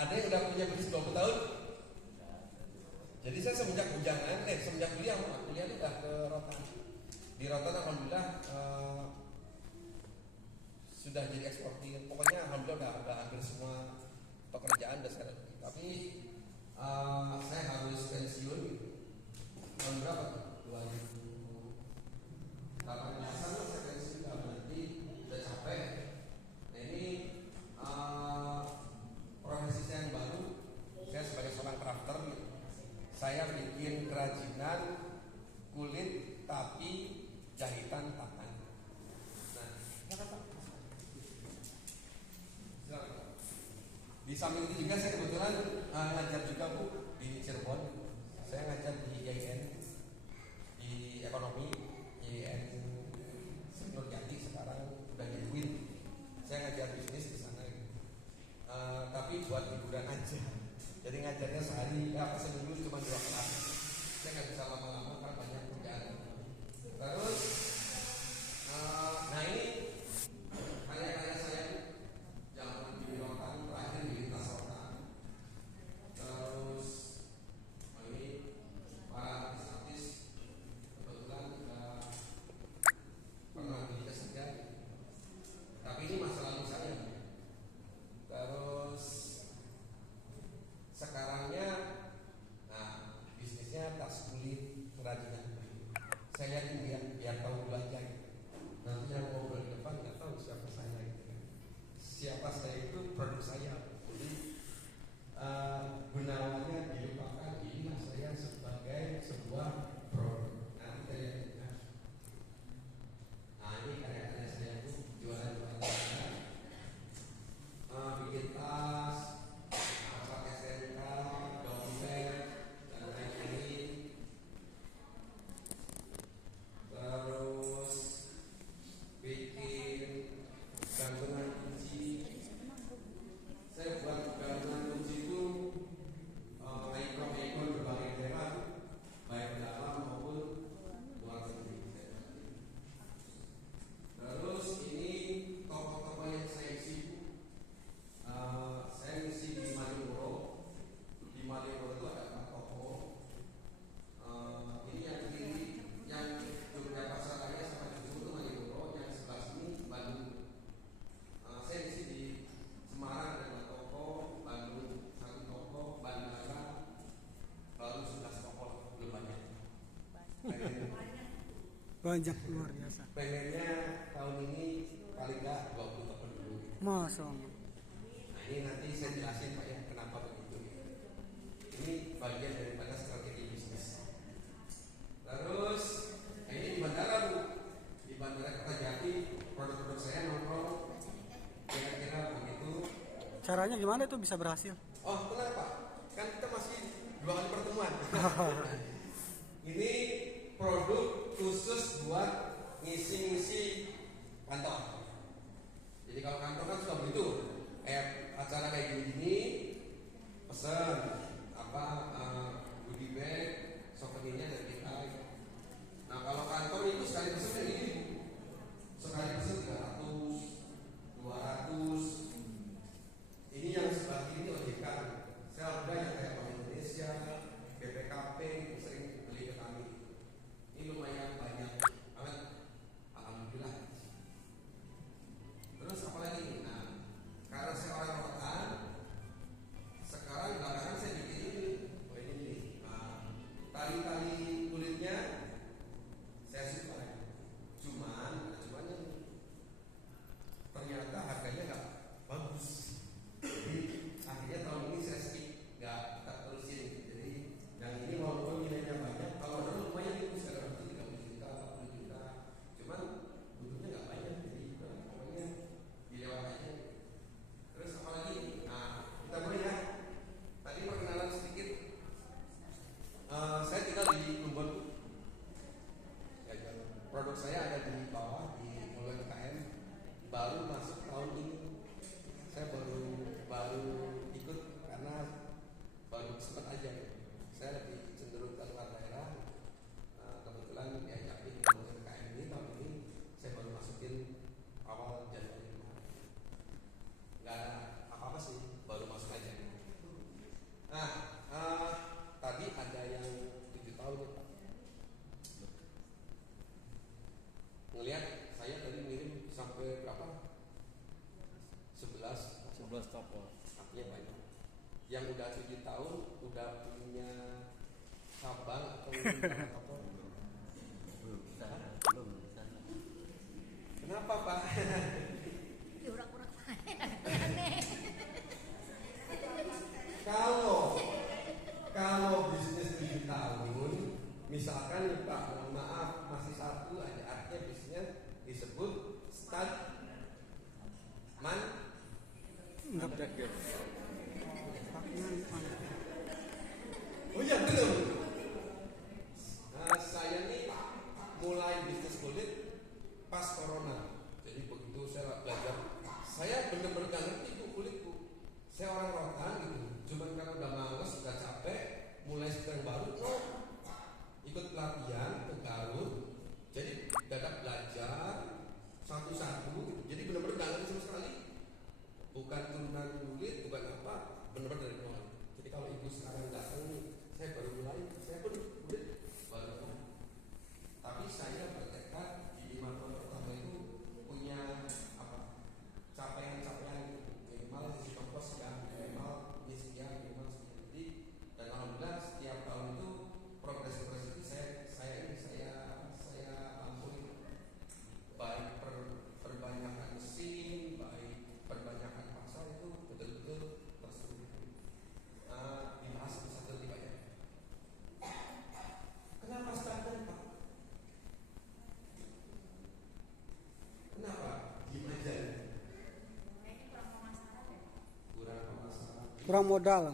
Ada yang udah punya bisnis 20 tahun? Jadi saya semenjak kuliah itu udah ke Rotan. Di Rotan alhamdulillah sudah jadi eksportir. Pokoknya alhamdulillah udah hampir semua pekerjaan udah saya. Tapi saya harus pensiun tahun berapa? 2018 saya pensiun berarti udah capek. Nah ini profesi saya yang baru. Saya sebagai seorang crafter, saya bikin kerajinan kulit tapi jahitan tangan. Nah, di samping itu juga saya kebetulan ngajar juga Bu di Cirebon. Saya ngajar di IAIN di ekonomi, IAIN Senior Jati, sekarang udah jadi WIN. Saya ngajar bisnis di sana. Tapi buat hiburan aja. Jadi ngajarnya sehari, seminggu cuma 2 kelas. Saya nggak bisa lama-lama karena banyak kerjaan. Terus, nah ini karya-karya saya zaman di Rotan, terakhir di Lintas Rotan. Terus, ini para artis kebetulan pernah di saja. Tapi ini masa lalu saya. Terus sekarangnya, nah bisnisnya tas kulit kerajinan. Saya yakin biar tahu dulu aja. Nanti yang ngobrol di depan nggak tahu siapa saya gitu kan. Siapa saya itu produk saya. Jadi gunaannya dilupakan. Inilah saya sebagai sebuah produk. Nanti kita lihat. Nah ini karya-karya saya itu jualan-jualan saya. Bikin tas, pakai SNK, dompet, dan lain-lain. Terus bikin gantungan kunci. Saya buat gantungan kunci itu ikon-ikon berbagai daerah, baik dalam maupun luar negeri. Terus ini toko-toko yang saya isi. Saya ngisi di Malioboro. Di Malioboro itu ada 4 toko. Ini yang kiri, yang Jogja Pasar Raya sama Jogja itu Malioboro, yang sebelah sini Bandung. Saya ngisi di Semarang ada 2 toko, Bandung 1 toko, Bandara baru 11 toko, belum banyak. Banyak luar biasa. Pengennya tahun ini paling nggak 20 toko dulu. Masya Allah. Ini nanti saya jelasin Pak ya kenapa begitu. Ini bagian daripada strategi bisnis. Terus ini di bandara Bu, di bandara Kertajati produk-produk saya nongkrong kira-kira begitu. Caranya gimana itu bisa berhasil? Oh tenang Pak, kan kita masih 2 kali pertemuan. Ini produk khusus buat ngisi-ngisi kantor. Jadi kalau kantor kan sudah begitu. Acara kayak gini-gini pesan goodie bag, souvenirnya dari kita. Nah kalau kantor itu sekali pesan kayak gini, sekali pesan 300, 200. Ini yang sebelah kiri OJK. Saya udah yang kayak Bank Indonesia, BPKP sering beli ke kami. Ini lumayan banyak banget, alhamdulillah. Terus apa lagi? Nah, karena saya orang Rotan, sekarang belakangan saya 15 toko. Artinya banyak. Yang udah 7 tahun udah punya cabang atau apa? Belum sana. Kenapa Pak? Urak-urak Kalau bisnis 7 tahun, misalkan nih Pak, mohon maaf masih satu aja, artinya bisnisnya disebut start man. Enggak. Oh iya belum. Nah, saya nih mulai bisnis kulit pas corona. Jadi begitu saya belajar, saya benar-benar gak ngerti bu kulitku. Saya orang rotan gitu. Cuman kalau udah males, udah capek, mulai sekarang baru, ikut pelatihan ke Garut. Jadi dadak belajar satu-satu. Gitu. Jadi benar-benar gak ngerti sama sekali. Bukan turunan kulit, bukan apa, benar-benar dari nol. Jadi kalau ibu sekarang datang nih, saya baru mulai, saya pun kulit baru mulai. Tapi saya bertekad di 5 tahun pertama itu punya apa? Capaian-capaian minimal di toko sekian, minimal di sekian, minimal sekian. Jadi dan alhamdulillah setiap tahun itu progres itu saya lampaui. Baik perbanyakan mesin, baik perbanyakan pasar itu betul-betul terstruktur. Dibahas satu lebih banyak. Kenapa standar Pak? Kenapa? Gimana aja? Kurang pemasaran. Kurang modal.